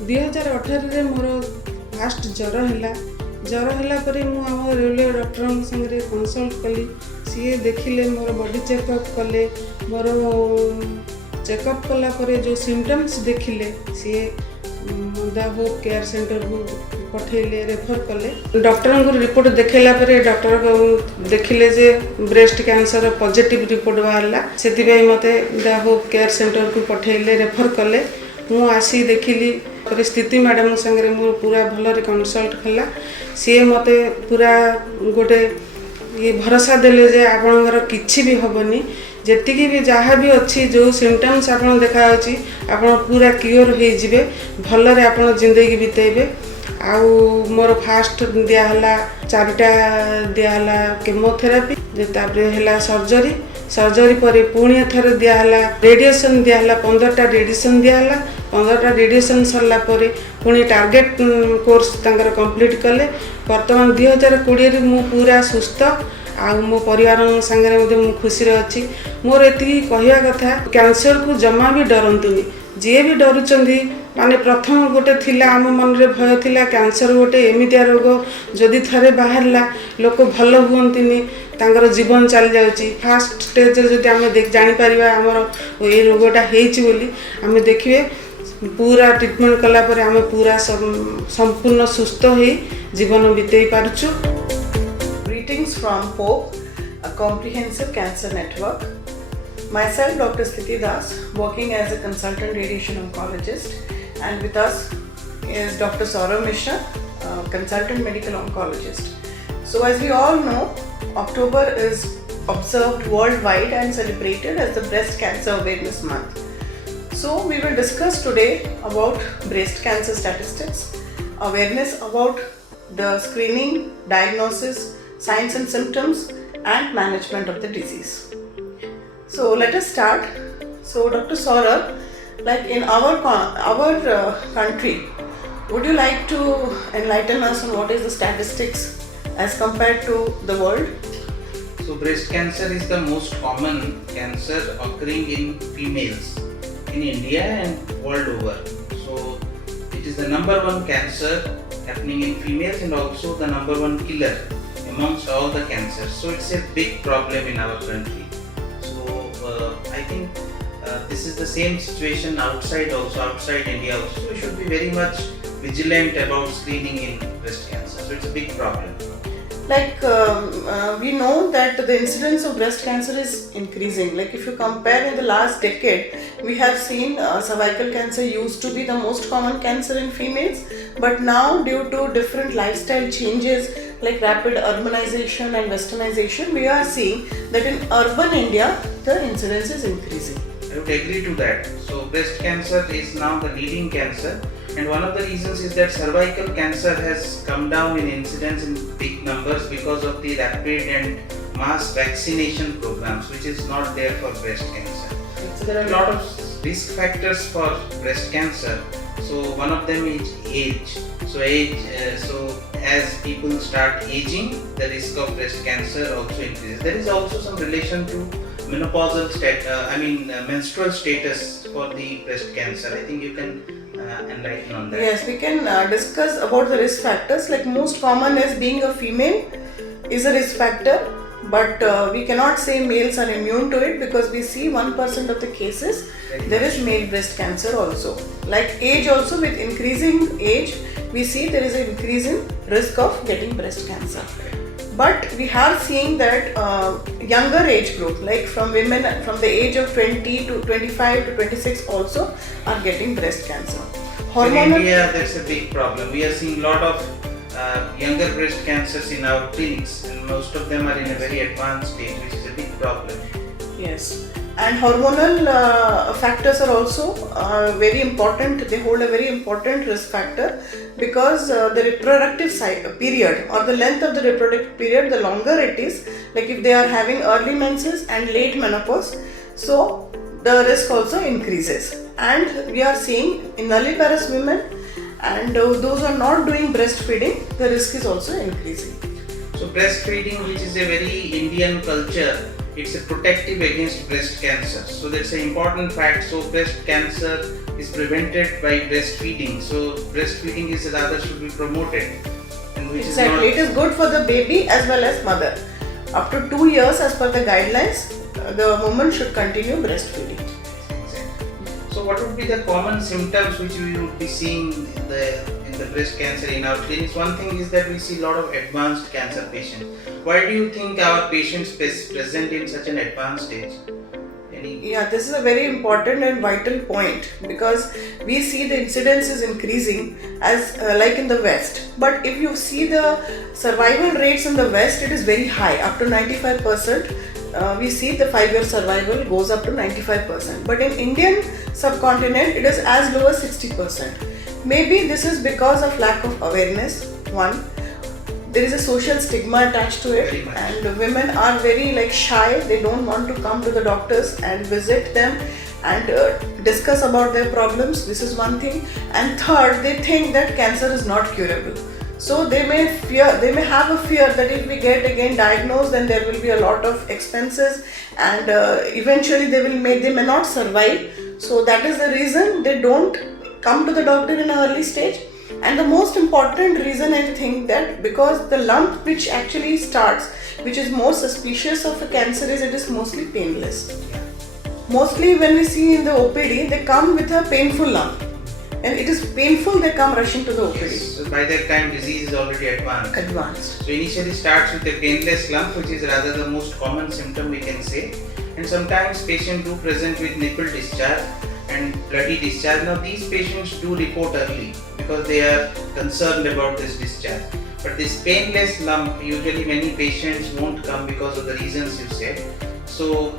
2018 मोर fast ज्वर है पर मुझे रेलवे डॉक्टर संगे कंसल्ट कली सी देखिले मोर बॉडी चेकअप कले मोर चेकअप कला जो सिम्पटम्स देखिले see the hope care centre को पठेले रेफर कले डॉक्टर को रिपोर्ट देखला डॉक्टर को देखिले जे ब्रेस्ट कैंसर पॉजिटिव रिपोर्ट बाहरला से मते द होप केयर सेंटर को पठेले रेफर कले मु आसी देखिली परिस्थिति मैडम संगे मो पूरा भल कंसल्ट कला सी मते पूरा गोटे ये भरोसा देले जे आपणकर किछि भी हबनी जेति भी जहाँ भी अच्छी जो सिम्पटम्स आप देखा आप पूरा क्योर हो जिवे भलरे आप जिंदगी बितेबे आउ मोर फास्ट दियाला 4टा दियाला केमोथेरापी है सर्जरी पर पुणी थर दियाला रेडिएशन दियाला 15टा रेडिएशन दियाला 15टा रेडिएशन सरला पर पुणी टार्गेट कोर्स तंकर कंप्लीट कले वर्तमान 2020 मु पूरा सुस्थ आ मो परिवार संगे मु खुशी अच्छी मोर एति कहवा कथा कैंसर को जमा भी डरंतुनी जी भी डरुचंदी माने प्रथम गोटे थिला आम मन रे भय थिला कैंसर गोटे एमितिया रोग जदि थरे बाहरला लोक भल हुअंतिनी तांकर जीवन चली जाउची फास्ट स्टेज रे जदि आमे जानि परिबा हमर ए रोगटा हेइची बोली आमे देखिबे पूरा ट्रीटमेंट कला पर आमे पूरा संपूर्ण सुस्थ होई जीवन बितेई पारुछु। Greetings from HOPE, a comprehensive cancer network. Myself, Dr. Sthiti Das, working as a consultant radiation oncologist, and with us is Dr. Saurav Mishra, consultant medical oncologist. So, as we all know, October is observed worldwide and celebrated as the Breast Cancer Awareness Month. So, we will discuss today about breast cancer statistics, awareness about the screening, diagnosis, signs and symptoms, and management of the disease. So let us start. So Dr. Saurav, like in our country, would you like to enlighten us on what is the statistics as compared to the world? So breast cancer is the most common cancer occurring in females in India and world over. So it is the #1 cancer happening in females and also the #1 killer amongst all the cancers. So it's a big problem in our country. So I think this is the same situation outside India also. We should be very much vigilant about screening in breast cancer. So it's a big problem. Like we know that the incidence of breast cancer is increasing. Like if you compare in the last decade, we have seen cervical cancer used to be the most common cancer in females, but now due to different lifestyle changes like rapid urbanization and westernization, we are seeing that in urban India the incidence is increasing. I would agree to that. So breast cancer is now the leading cancer, and one of the reasons is that cervical cancer has come down in incidence in big numbers because of the rapid and mass vaccination programs, which is not there for breast cancer. So there are a lot of risk factors for breast cancer. So one of them is age. So as people start aging, the risk of breast cancer also increases. There is also some relation to menopausal menstrual status for the breast cancer. I think you can enlighten on that. Yes, we can discuss about the risk factors. Like most common is being a female is a risk factor, but we cannot say males are immune to it because we see 1% of the cases there is male breast cancer also. Like age also, with increasing age we see there is an increase in risk of getting breast cancer. But we are seeing that younger age group, like from women from the age of 20 to 25 to 26 also are getting breast cancer. In India, that's a big problem. We are seeing a lot of younger breast cancers in our clinics, and most of them are in a very advanced stage, which is a big problem. Yes, and hormonal factors are also very important. They hold a very important risk factor because the reproductive period or the length of the reproductive period, the longer it is, like if they are having early menses and late menopause, so the risk also increases. And we are seeing in nulliparous women and those who are not doing breastfeeding, the risk is also increasing. So breastfeeding, which is a very Indian culture, it's a protective against breast cancer. So that's an important fact. So breast cancer is prevented by breastfeeding. So breastfeeding is rather should be promoted, and which Exactly, it is is good for the baby as well as mother. Up to 2 years, as per the guidelines, the woman should continue breastfeeding. not exact. So what would be the common symptoms which we would be seeing in the breast cancer in our clinics? One thing is that we see a lot of advanced cancer patients. Why do you think our patients present in such an advanced stage? Yeah, this is a very important and vital point because we see the incidence is increasing as like in the West. But if you see the survival rates in the West, it is very high, up to 95%. We see the 5-year survival goes up to 95%. But in Indian subcontinent, it is as low as 60%. Maybe this is because of lack of awareness. One, there is a social stigma attached to it, Very much. and women are very shy. They don't want to come to the doctors and visit them and discuss about their problems. This is one thing. And third, they think that cancer is not curable, so they may have a fear that if we get again diagnosed, then there will be a lot of expenses, and eventually they may not survive. So that is the reason they don't come to the doctor in an early stage. And the most important reason, I think, that because the lump which actually starts, which is more suspicious of a cancer, is it is mostly painless. Mostly when we see in the OPD, they come with a painful lump, and it is painful, they come rushing to the OPD. So by that time disease is already advanced. So initially starts with a painless lump, which is rather the most common symptom we can say. And sometimes patients do present with nipple discharge and bloody discharge. Now these patients do report early because they are concerned about this discharge. But this painless lump, usually many patients won't come because of the reasons you said. So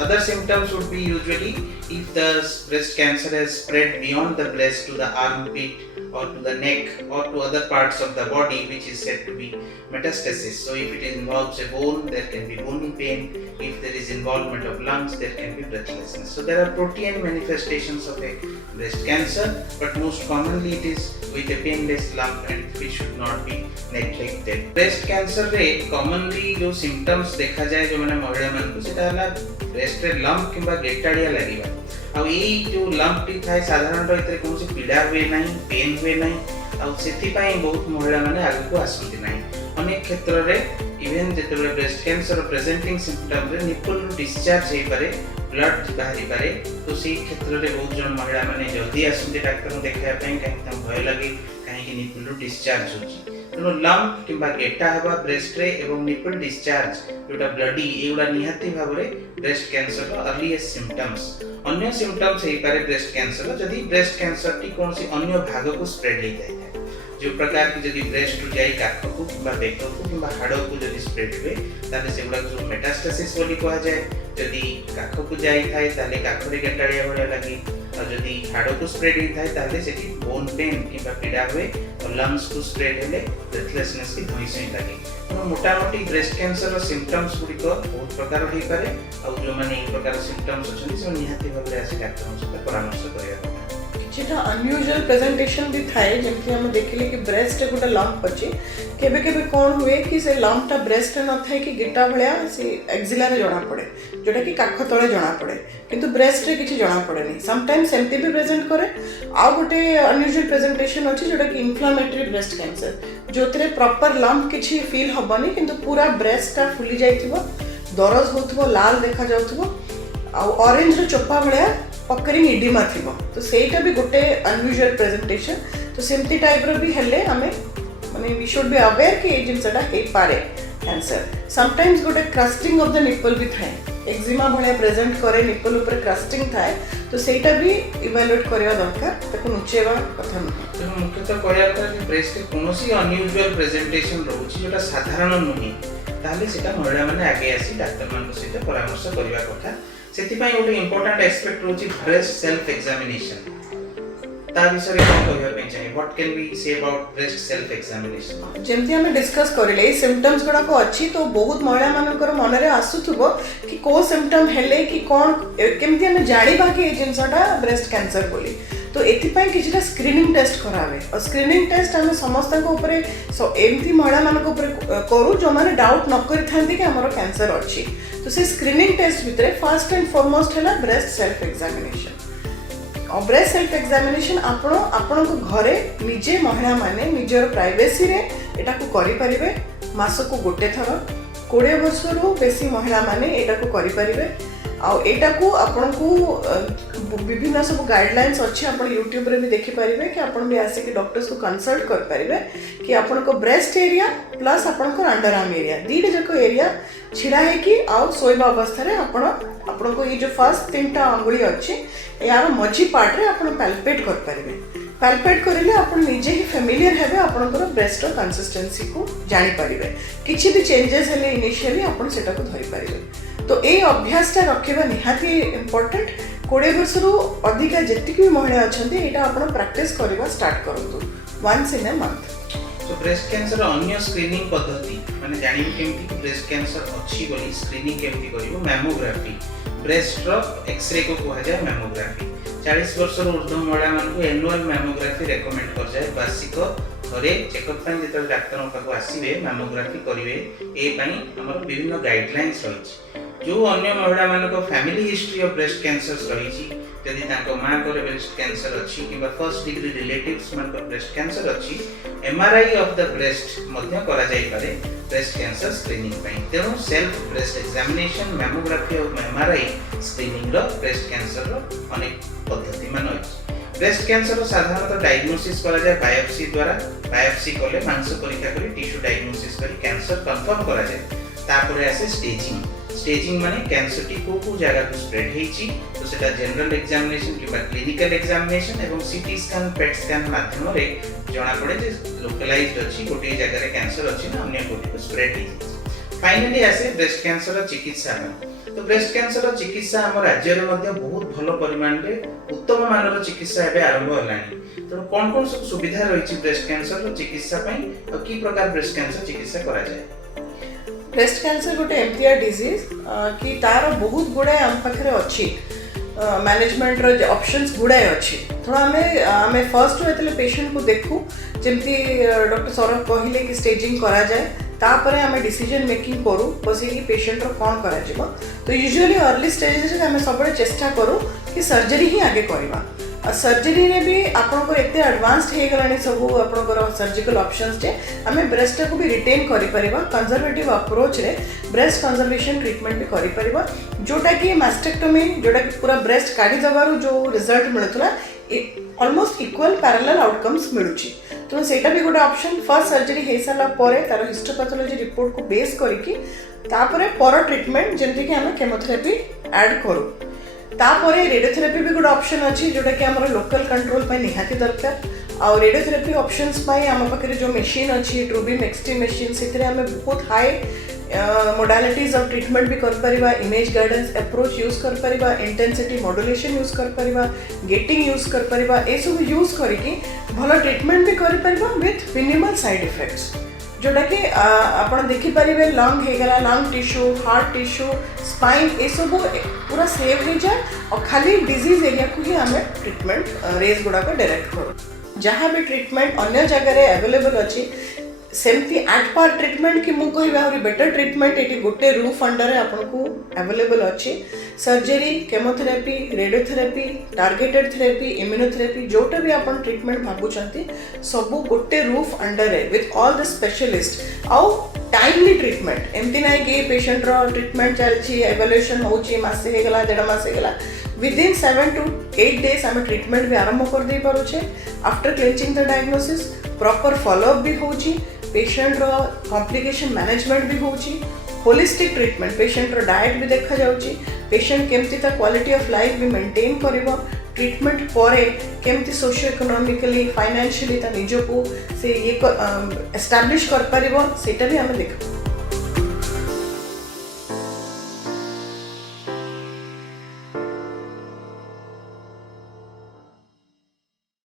other symptoms would be usually if the breast cancer has spread beyond the breast to the armpit or to the neck or to other parts of the body, which is said to be metastasis. So if it involves a bone, there can be bony pain. If there is involvement of lungs, there can be breathlessness. So there are protein manifestations of a breast cancer, but most commonly it is with a painless lump, and which should not be neglected. Breast cancer रे commonly जो symptoms देखा जाए जो मैंने महिला मान को सेटा है ना breast रे lump किंबा गेटाड़िया लगी बा अब ये जो lump टी थाई साधारणतः इतने कौन सी पीड़ा हुए नहीं, पेन हुए नहीं, अब सेथिपाई बहुत महिला माने आगे को आसंती नहीं। अनेक क्षेत्र रे इवन जेतबेले ब्रेस्ट कैंसर प्रेजेंटिंग सिम्पटम रे निपल डिस्चार्ज हे पारे, ब्लड बाहरी पारे, तो से क्षेत्र रे बहुत जन महिला माने जल्दी आसंती डाक्टर को देखाया पई काहे तम भय लागे काहे कि निपल डिस्चार्ज होची। तेणु लम्प किंबा गेटा हवा ब्रेस्ट रे एवं निपल डिस्चार्ज जोटा ब्लडी एउडा निहाती भाबरे ब्रेस्ट कैंसर रो अर्लीएस्ट सिम्पटम्स। अन्य सिम्पटम्स हे पारे ब्रेस्ट कैंसर जदि ब्रेस्ट कैंसर टी कोनसी अन्य भाग को स्प्रेड हे जाय जो प्रकार की जदि ब्रेस्ट टू जाई काख को किंबा बेक को किंबा हाड़ को जदि स्प्रेड हुए ताले सेगुडा को मेटास्टासिस बोली कहा जाय। जदि काख को जाई थाए ताले काख रे गेटाड़िया भलिया लागि और जदि हाड़ को स्प्रेड हे थाए ताले सेठी बोन पेन किंबा पीड़ा हुए और लंग्स को स्प्रेड हेले ब्रेथलेसनेस की धोइसई लागि। तो मोटामोटी ब्रेस्ट कैंसर रो सिम्पटम्स गुडी को बहुत प्रकार होई पारे और जो माने एक प्रकार सिम्पटम्स अछन से निहाती भाबरे आसी डाक्टर से परामर्श करिया किछिटा अनयूजुअल प्रेजेंटेशन भी थाए जेमति हम देखिले कि ब्रेस्ट गोटे लंप अछि केबे केबे कोन हुए कि से लंपटा ब्रेस्ट न थाए कि गिटा भलिया से एक्सिला रे जणा पड़े जोटा कि काख तळे जणा पड़े किंतु ब्रेस्ट रे किछि जणा पड़े नहीं। समटाइम्स एमती भी प्रेजेंट करे। आ गोटे अनयूजुअल प्रेजेंटेशन अछि जोटा कि इन्फ्लेमेटरी ब्रेस्ट कैंसर जोतरे प्रॉपर लंप किछि फील हबनी किंतु पूरा ब्रेस्ट टा फुली जाइथिबो, दरज होथबो, लाल देखा जाउथबो आ ऑरेंज रो चोपा भलिया पकरिंग इडिमा थिबो। तो सेटा भी गोटे अनयूजुअल प्रेजेंटेशन। तो सेमती टाइप रो भी हेले हमें माने वी शुड बी अवेयर कि ए जिनसटा हे पारे कैंसर। समटाइम्स गोटे क्रस्टिंग ऑफ द निपल भी थाए, एक्जिमा भलिया प्रेजेंट करे, निपल ऊपर क्रस्टिंग थाए, तो सेटा भी इवैल्यूएट करबा दरकार, ताको नुचेबा कथा नहीं। तो मुख्यतः कहया कि ब्रेस्ट के कोनोसी अनयूजुअल प्रेजेंटेशन रहउची जोटा साधारण नुही ताले सेटा महिला माने आगे आसी डाक्टर मान को सेटा परामर्श करबा कथा। सेतिपाई गोटे इंपोर्टेंट एस्पेक्ट रहउची ब्रेस्ट सेल्फ एग्जामिनेशन। ता विषय रे कोन कहया पे चाहिए what can we say about breast self examination. जेमती हमें डिस्कस करिले ए सिम्पटम्स गुडा को अछि तो बहुत महिला मानकर मन रे आसुथबो कि को सिम्पटम हेले कि कोन केमती हमें जानिबा कि ए जिंसटा ब्रेस्ट कैंसर बोली। तो एथिपाई किछटा स्क्रीनिंग टेस्ट करावे और स्क्रीनिंग टेस्ट हम समस्त को ऊपर एमती महिला मान को ऊपर करू जो माने डाउट न करि थांती कि हमरो कैंसर अछि। तो से स्क्रीनिंग टेस्ट भितरे फर्स्ट एंड फॉरमोस्ट हैला ब्रेस्ट सेल्फ एग्जामिनेशन। और ब्रेस्ट सेल्फ एग्जामिनेशन आपण को घरे निजे महिला माने निजर प्राइवेसी रे एटा को करि परिबे मास को गोटे थर 20 वर्ष रु बेसी महिला माने एटा को करि परिबे आ एटा को आपण को विभिन्न सब गाइडलाइंस अच्छे आपण यूट्यूब रे भी देखि परिबे कि आपण भी आसे कि डॉक्टर्स को कंसल्ट कर परिबे कि आपण को ब्रेस्ट एरिया प्लस आपण को अंडर आर्म एरिया दीड जको एरिया छिड़ा है कि आ सोइबा अवस्था रे आपण को ये जो फर्स्ट 3टा अंगुली अच्छे यार मझी पार्ट रे आपण पैल्पेट कर परिबे पैल्पेट करिले आपण निजे ही फेमिलियर हेबे आपनकर ब्रेस्ट कंसिस्टेंसी को जानि परिबे किछि भी चेंजेस हेले इनिशियली आपण सेटा को धरि परिबे तो ए अभ्यासटा रखिबा निहाती इंपोर्टेंट 20 वर्ष रु अधिका जेतिक भी महिला अछंती एटा आपण प्रैक्टिस करबा स्टार्ट करंतु वंस इन अ मंथ तो ब्रेस्ट कैंसर अन्य स्क्रीनिंग पद्धति माने जानि केमति कि ब्रेस्ट कैंसर अछि बोली स्क्रीनिंग केमति करिवो मैमोग्राफी ब्रेस्ट रो एक्सरे को कहा जाय मैमोग्राफी 40 वर्ष ऊर्ध्व महिला मान को एनुअल मैमोग्राफी रेकमेंड कर जाय वार्षिक घरे चेकअप पई जेतल डाक्टर पाखु आसीबे मैमोग्राफी करिवे ए पई हमर विभिन्न गाइडलाइंस रहिछि जो अन्य महिला मान को family history of breast cancer रहिछि यदि ताको मां को ब्रेस्ट कैंसर अछि किबा फर्स्ट डिग्री रिलेटिव्स मान को ब्रेस्ट कैंसर अछि एमआरआई ऑफ द ब्रेस्ट मध्य करा जाय पारे ब्रेस्ट कैंसर स्क्रीनिंग पई तेनु सेल्फ ब्रेस्ट एग्जामिनेशन मैमोग्राफी और एमआरआई स्क्रीनिंग रो ब्रेस्ट कैंसर रो अनेक पद्धति मान अछि ब्रेस्ट कैंसर रो साधारणतः डायग्नोसिस करा जाय बायोप्सी द्वारा बायोप्सी कले मांस परीक्षा करी टिश्यू डायग्नोसिस करी कैंसर कंफर्म करा जाय तापरे आसे स्टेजिंग माने कैंसर टी को जगह को स्प्रेड हेची तो सेटा जनरल एग्जामिनेशन किबा क्लिनिकल एग्जामिनेशन एवं सीटी स्कैन पेट स्कैन माध्यम रे जणा पड़े जे लोकलाइज्ड अछि गोटे जगह रे कैंसर अछि ना अन्य कोठी को स्प्रेड हेची फाइनली आसे ब्रेस्ट कैंसर रो चिकित्सा तो ब्रेस्ट कैंसर रो चिकित्सा हम राज्य रे मध्ये बहुत भलो परिमाण रे उत्तम मानर चिकित्सा एबे आरंभ हलानी तो कोन सब सुविधा रहिछि ब्रेस्ट कैंसर रो चिकित्सा पई और की प्रकार ब्रेस्ट कैंसर चिकित्सा करा जाय ब्रेस्ट कैंसर गोटे एमतीआ डिजीज कि तार बहुत गुड़ाए आम पाखे अच्छी मैनेजमेंट रो ऑप्शंस गुड़ाए अच्छी थोड़ा आमे फर्स्ट जो पेशेंट को देखू जमती डॉक्टर सौरभ कहले कि स्टेजिंग करा जाए तापर आमे डिसीजन मेकिंग करू बस कि पेशेंट रो कौन करा जिवो तो यूजुअली अर्ली स्टेजेस आमे सब चेष्टा करू कि सर्जरी ही आगे करवा सर्जरी रे भी आपनको एते एडवांस्ड हे गलानी सब आपनकर सर्जिकल ऑप्शंस जे हमें ब्रेस्ट को भी रिटेन करि परिबा कंजर्वेटिव अप्रोच रे ब्रेस्ट कंजर्वेशन ट्रीटमेंट भी करि परिबा जोटा कि मास्टेक्टोमी जोटा कि पूरा ब्रेस्ट काढी दबारु जो रिजल्ट मिलतला ऑलमोस्ट इक्वल पैरेलल आउटकम्स मिलुची तो सेटा भी गोटे ऑप्शन फर्स्ट सर्जरी हे साला परे तार हिस्टोपैथोलॉजी रिपोर्ट को बेस करिकि तापरे पर ट्रीटमेंट जेंति कि हमें केमोथेरेपी ऐड करू तापरे रेडियोथेरेपी भी गोटे ऑप्शन अच्छी जोटा कि आमर लोकल कंट्रोल पे निहाती दरकार आ रेडियोथेरेपी ऑप्शंस पाई आम पाखे जो मशीन अच्छी ट्रूबीम एक्सटी मशीन से आम बहुत हाई मोडालिटीज ऑफ ट्रीटमेंट भी कर परिबा इमेज गाइडेंस अप्रोच यूज कर परिबा इंटेंसिटी मॉड्यूलेशन यूज कर परिबा गेटिंग यूज कर परिबा ए सब यूज करिकि भलो ट्रीटमेंट भी कर परिबा विथ मिनिमल साइड इफेक्ट्स जोटा कि आपण देखि परिबे लंग हे गला lung tissue heart tissue spine ए सब पूरा सेव हो जाए और खाली डिजीज एरिया को ही हमें ट्रीटमेंट रेज गुड़ा को डायरेक्ट करो जहाँ भी ट्रीटमेंट अन्य जगह रे अवेलेबल अच्छी सेमती एट पार ट्रीटमेंट कि मुझे कहबे बेटर ट्रीटमेंट ये गोटे रूफ अंडर आपको अवेलेबल अच्छी surgery chemotherapy radiotherapy targeted therapy immunotherapy जोटा भी आप ट्रीटमेंट भावुंट सब गोटे roof under with all the specialist आउ टाइमली ट्रीटमेंट एमती ना कि पेशेंट रो ट्रीटमेंट चलती एवल्यूएशन होची मासे हे गला 1.5 मास हे गला विदिन 7 to 8 days आम ट्रीटमेंट भी आरंभ कर दे पारुछे after clinching the diagnosis proper follow up भी होची पेशेंट रो कॉम्प्लिकेशन मैनेजमेंट भी होची होलिस्टिक ट्रीटमेंट पेशेंट रो डाइट भी देखा जाउची पेशेंट केमती ता क्वालिटी ऑफ लाइफ भी मेंटेन करिवो ट्रीटमेंट परे केमती सोशियो इकोनॉमिकली फाइनेंशियली ता निजो को से ये एस्टैब्लिश कर परिवो सेटा भी हमें देखा